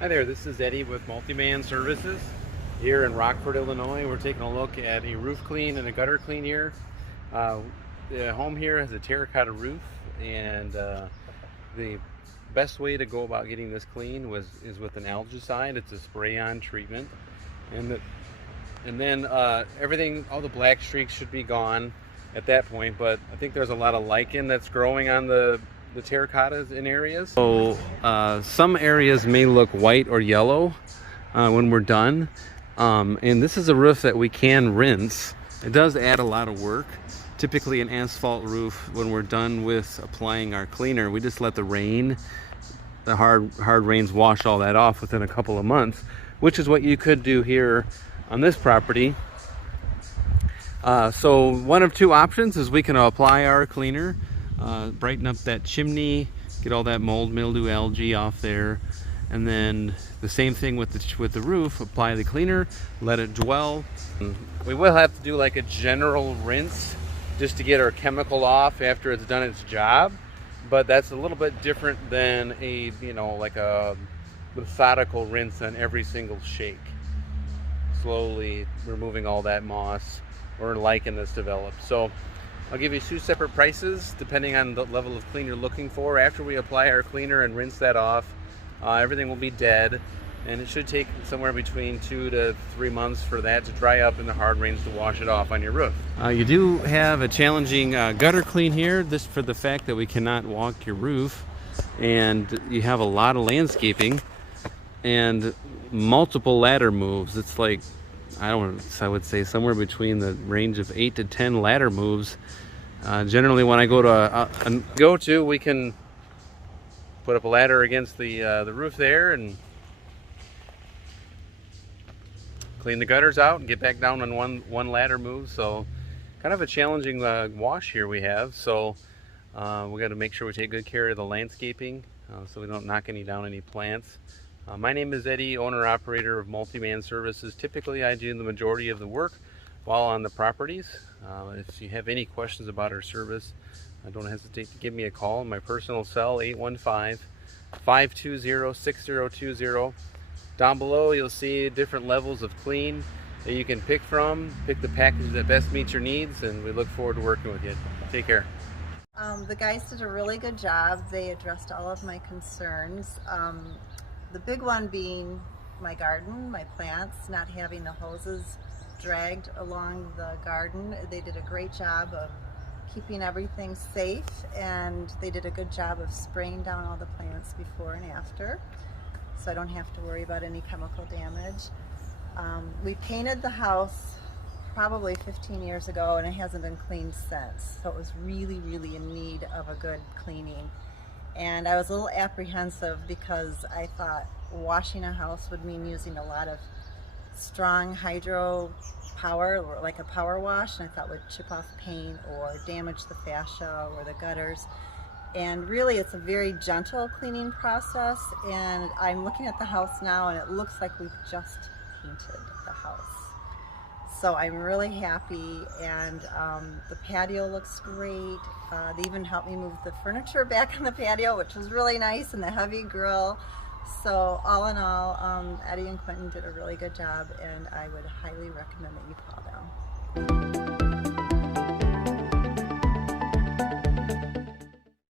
Hi there, this is Eddie with Multi-Man Services here in Rockford, Illinois. We're taking a look at a roof clean and a gutter clean here. Uh, the home here has a terracotta roof, and the best way to go about getting this clean is with an algicide. It's a spray-on treatment, and then everything, all the black streaks should be gone at that point. But I think there's a lot of lichen that's growing on the terracottas in areas. So some areas may look white or yellow when we're done. And this is a roof that we can rinse. It does add a lot of work. Typically an asphalt roof, when we're done with applying our cleaner, we just let the rain, the hard rains, wash all that off within a couple of months, which is what you could do here on this property. So one of two options is we can apply our cleaner, brighten up that chimney, get all that mold, mildew, algae off there, and then the same thing with the roof. Apply the cleaner, let it dwell. We will have to do like a general rinse just to get our chemical off after it's done its job, but that's a little bit different than a like a methodical rinse on every single shake, slowly removing all that moss or lichen that's developed. So I'll give you two separate prices depending on the level of clean you're looking for. After we apply our cleaner and rinse that off, everything will be dead, and it should take somewhere between 2 to 3 months for that to dry up and the hard rains to wash it off on your roof. You do have a challenging gutter clean here, this for the fact that we cannot walk your roof, and you have a lot of landscaping and multiple ladder moves. It's like, I would say somewhere between the range of 8 to 10 ladder moves. Generally, when I go to, we can put up a ladder against the roof there and clean the gutters out and get back down on one ladder move. So, kind of a challenging wash here we have. So, we got to make sure we take good care of the landscaping so we don't knock down any plants. My name is Eddie, owner-operator of Multi-Man Services. Typically, I do the majority of the work while on the properties. If you have any questions about our service, don't hesitate to give me a call. My personal cell, 815-520-6020. Down below, you'll see different levels of clean that you can pick from. Pick the package that best meets your needs, and we look forward to working with you. Take care. The guys did a really good job. They addressed all of my concerns. The big one being my garden, my plants, not having the hoses dragged along the garden. They did a great job of keeping everything safe, and they did a good job of spraying down all the plants before and after, so I don't have to worry about any chemical damage. We painted the house probably 15 years ago, and it hasn't been cleaned since, so it was really, really in need of a good cleaning. And I was a little apprehensive because I thought washing a house would mean using a lot of strong hydro power, or like a power wash, and I thought would chip off paint or damage the fascia or the gutters. And really, it's a very gentle cleaning process, and I'm looking at the house now and it looks like we've just painted the house. So I'm really happy, and the patio looks great. They even helped me move the furniture back on the patio, which was really nice, and the heavy grill. So all in all, Eddie and Quentin did a really good job, and I would highly recommend that you call them.